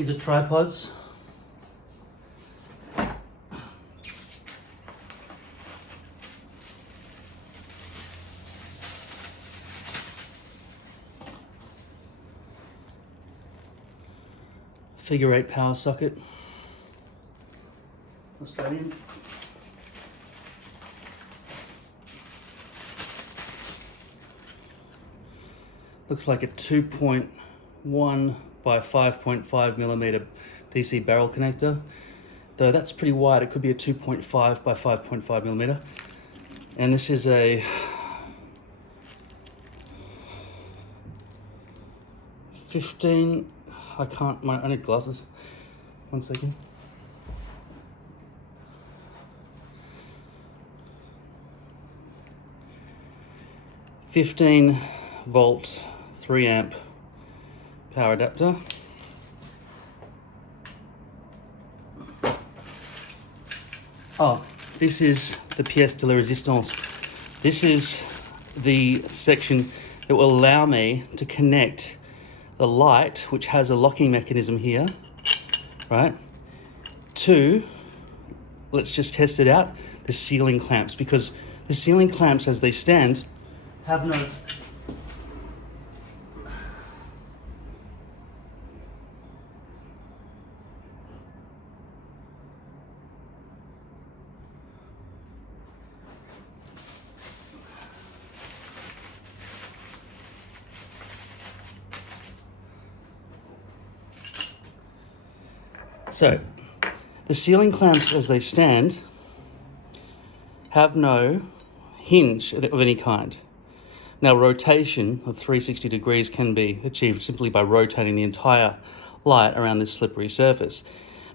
These are tripods. Figure 8 power socket. Australian. Looks like a 2.1 by 5.5 millimeter DC barrel connector, though that's pretty wide. It could be a 2.5 by 5.5 millimeter. And this is a 15, I need glasses. 1 second. $15 volt, 3 amp power adapter. Oh, this is the pièce de la résistance. This is the section that will allow me to connect the light, which has a locking mechanism here, right, to, let's just test it out, the ceiling clamps, because the ceiling clamps as they stand have no So, the ceiling clamps as they stand have no hinge of any kind. Now, rotation of 360 degrees can be achieved simply by rotating the entire light around this slippery surface.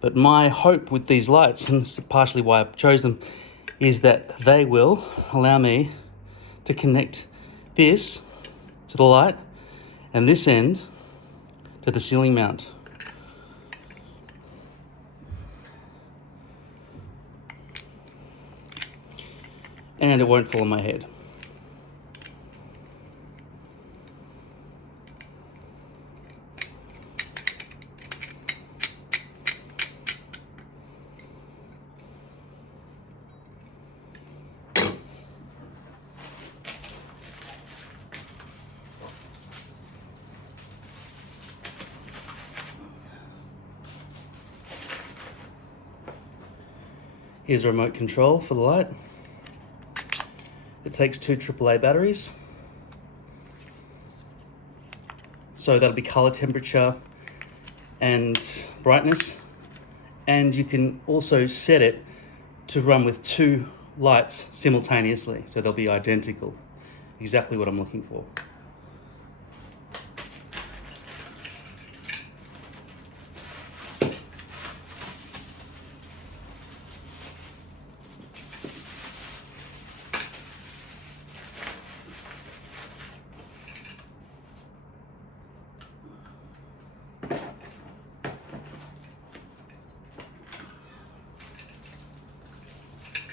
But my hope with these lights, and this is partially why I chose them, is that they will allow me to connect this to the light and this end to the ceiling mount. And it won't fall on my head. Here's a remote control for the light. It takes 2 AAA batteries. So that'll be color temperature and brightness. And you can also set it to run with 2 lights simultaneously. So they'll be identical. Exactly what I'm looking for.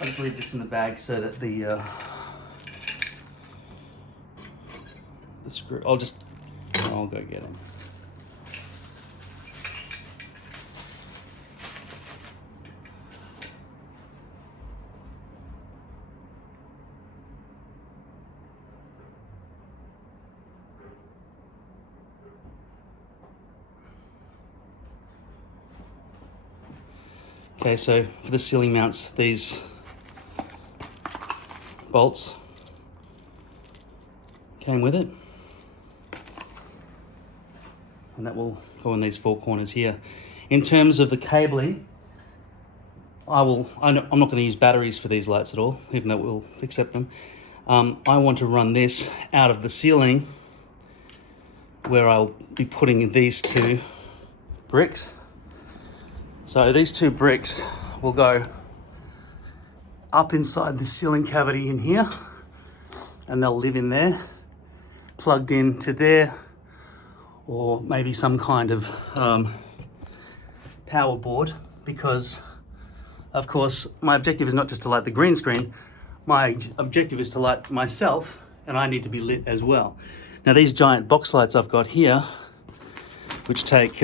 I'll just leave this in the bag so that the screw, I'll go get them. Okay, so for the ceiling mounts, these bolts came with it, and that will go in these 4 corners here. In terms of the cabling, I'm not going to use batteries for these lights at all, even though we'll accept them. I want to run this out of the ceiling, where I'll be putting these 2 bricks. So these 2 bricks will go up inside the ceiling cavity in here, and they'll live in there, plugged into there, or maybe some kind of power board, because of course my objective is not just to light the green screen, my objective is to light myself, and I need to be lit as well. Now these giant box lights I've got here, which take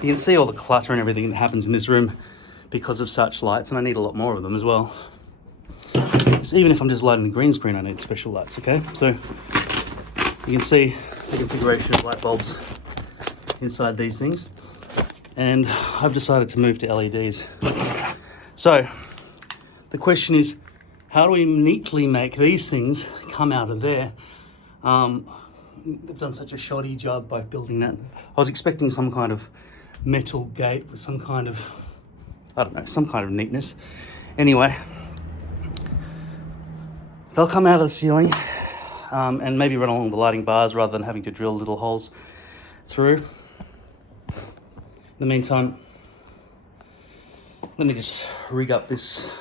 You can see all the clutter and everything that happens in this room because of such lights, and I need a lot more of them as well. So even if I'm just lighting the green screen, I need special lights, okay? So you can see the configuration of light bulbs inside these things. And I've decided to move to LEDs. So the question is, how do we neatly make these things come out of there? They've done such a shoddy job by building that. I was expecting some kind of metal gate with some kind of, I don't know, some kind of neatness. Anyway, they'll come out of the ceiling and maybe run along the lighting bars rather than having to drill little holes through. In the meantime, let me just rig up this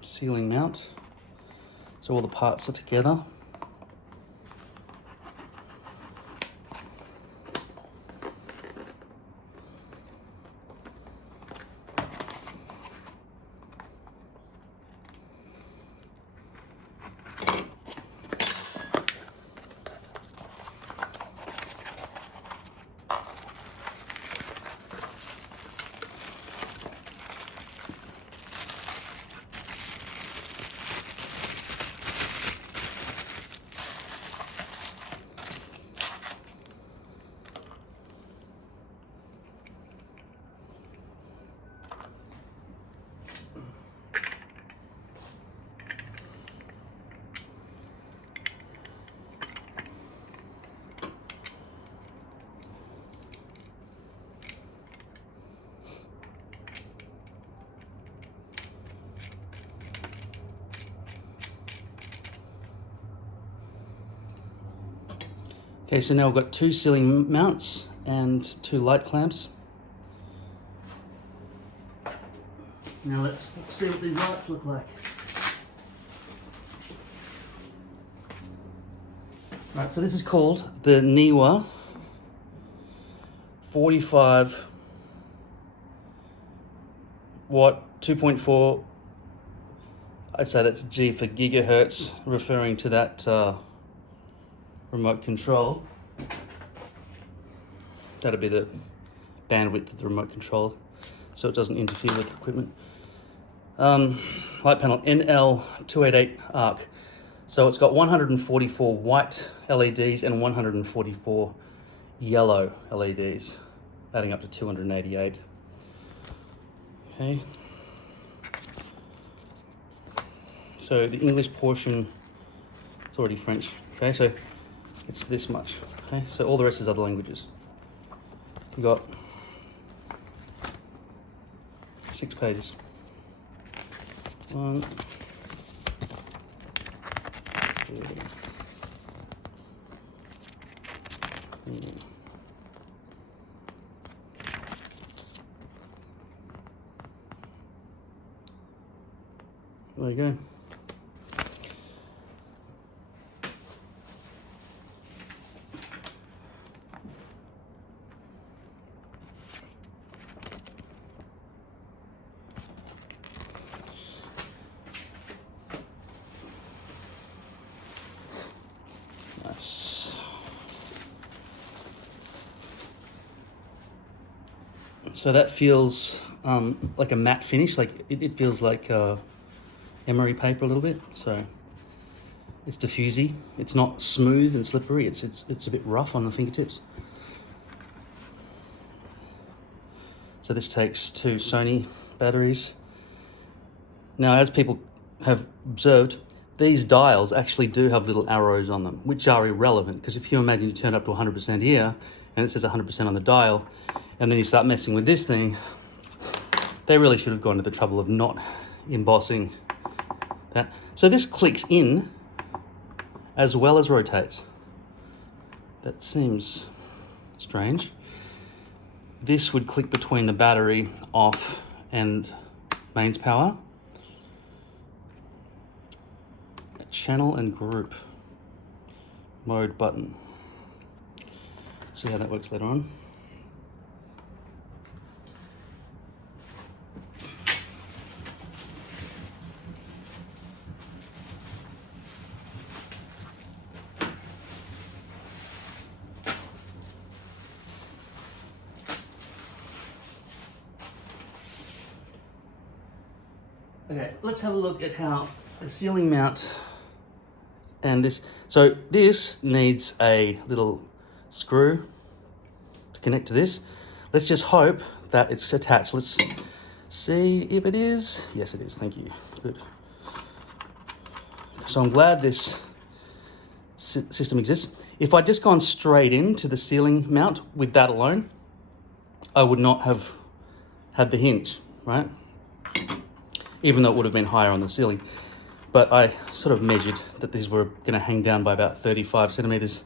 ceiling mount so all the parts are together. Okay, so now we've got 2 ceiling mounts and 2 light clamps. Now let's see what these lights look like. Right, so this is called the Neewer 45 watt 2.4. I'd say that's G for gigahertz, referring to that remote control. That'll be the bandwidth of the remote control, so it doesn't interfere with equipment. Light panel NL288 arc. So it's got 144 white LEDs and 144 yellow LEDs, adding up to 288. Okay. So the English portion, it's already French. Okay, so it's this much. Okay, so all the rest is other languages. We got 6 pages. 1, 2, 3. There you go. Nice. So that feels like a matte finish, like it feels like emery paper a little bit. So it's diffusey. It's not smooth and slippery. It's a bit rough on the fingertips. So this takes 2 Sony batteries. Now, as people have observed, these dials actually do have little arrows on them, which are irrelevant, because if you imagine you turn up to 100% here and it says 100% on the dial, and then you start messing with this thing, they really should have gone to the trouble of not embossing that. So this clicks in as well as rotates. That seems strange. This would click between the battery off and mains power. Channel and group mode button. See how that works later on. Okay, let's have a look at how the ceiling mount and this. So this needs a little screw to connect to this. Let's just hope that it's attached. Let's see if it is. Yes, it is. Thank you. Good. So I'm glad this system exists. If I'd just gone straight into the ceiling mount with that alone, I would not have had the hinge, right? Even though it would have been higher on the ceiling. But I sort of measured that these were going to hang down by about 35 centimeters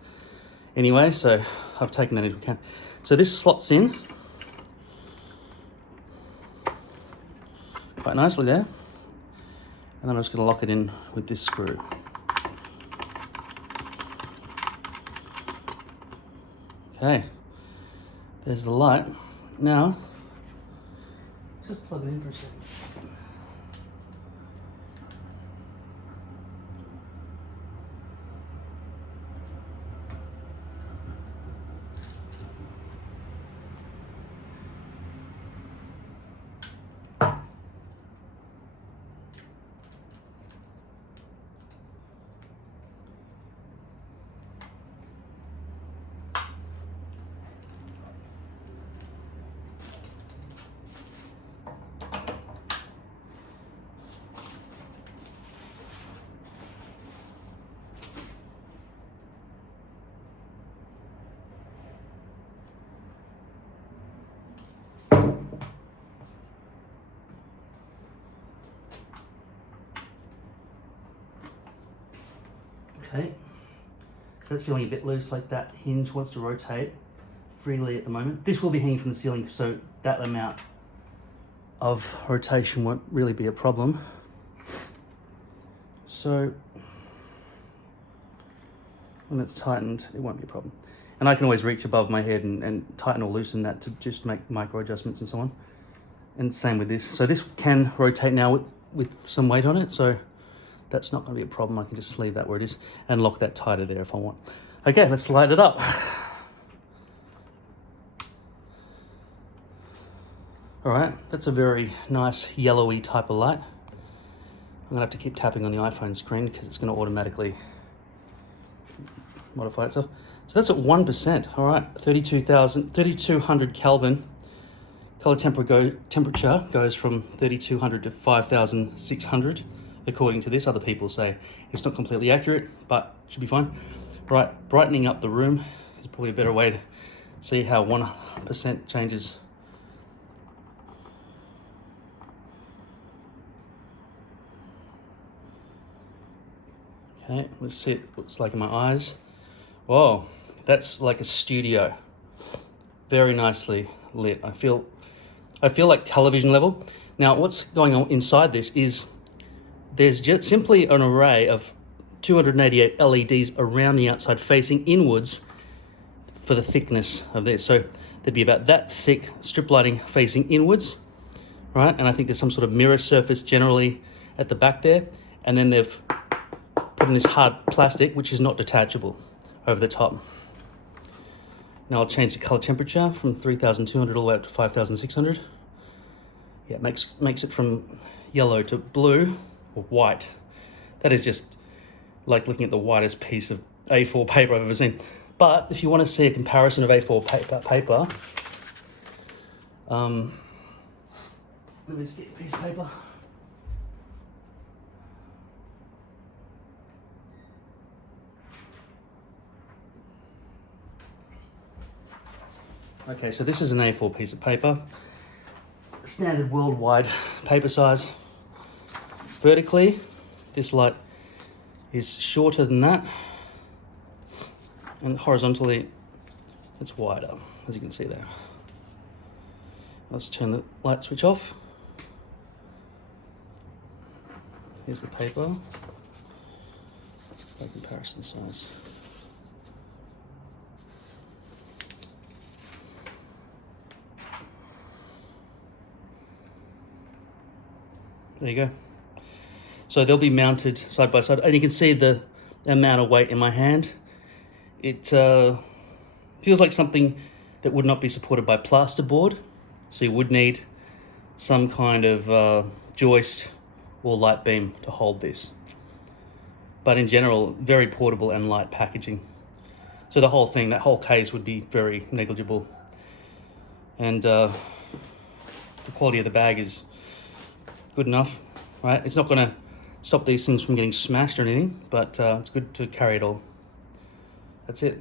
anyway, so I've taken that into account. So this slots in quite nicely there. And then I'm just going to lock it in with this screw. Okay, there's the light. Now, just plug it in for a second. Okay, so it's feeling a bit loose, like that hinge wants to rotate freely at the moment. This will be hanging from the ceiling, so that amount of rotation won't really be a problem. So when it's tightened, it won't be a problem. And I can always reach above my head and tighten or loosen that to just make micro adjustments and so on. And same with this. So this can rotate now with some weight on it, so that's not going to be a problem. I can just leave that where it is and lock that tighter there if I want. Okay, let's light it up. All right, that's a very nice yellowy type of light. I'm gonna have to keep tapping on the iPhone screen because it's gonna automatically modify itself. So that's at 1%, all right, 3,200 Kelvin. Color temperature goes from 3,200 to 5,600, according to this. Other people say it's not completely accurate, but it should be fine. Right, brightening up the room is probably a better way to see how 1% changes. Okay, let's see what it looks like in my eyes. Whoa, that's like a studio. Very nicely lit. I feel like television level. Now, what's going on inside this is there's just simply an array of 288 LEDs around the outside facing inwards for the thickness of this. So there'd be about that thick strip lighting facing inwards, right? And I think there's some sort of mirror surface generally at the back there. And then they've put in this hard plastic, which is not detachable, over the top. Now I'll change the color temperature from 3,200 all the way up to 5,600. Yeah, makes it from yellow to blue or white. That is just like looking at the whitest piece of A4 paper I've ever seen. But if you want to see a comparison of A4 paper, let me just get a piece of paper. Okay, so this is an A4 piece of paper, standard worldwide paper size. Vertically, this light is shorter than that, and horizontally, it's wider, as you can see there. Let's turn the light switch off. Here's the paper by comparison size. There you go. So they'll be mounted side by side, and you can see the amount of weight in my hand. It feels like something that would not be supported by plasterboard, so you would need some kind of joist or light beam to hold this. But in general, very portable and light packaging. So the whole thing, that whole case would be very negligible. And the quality of the bag is good enough, right? It's not gonna stop these things from getting smashed or anything, but it's good to carry it all. That's it.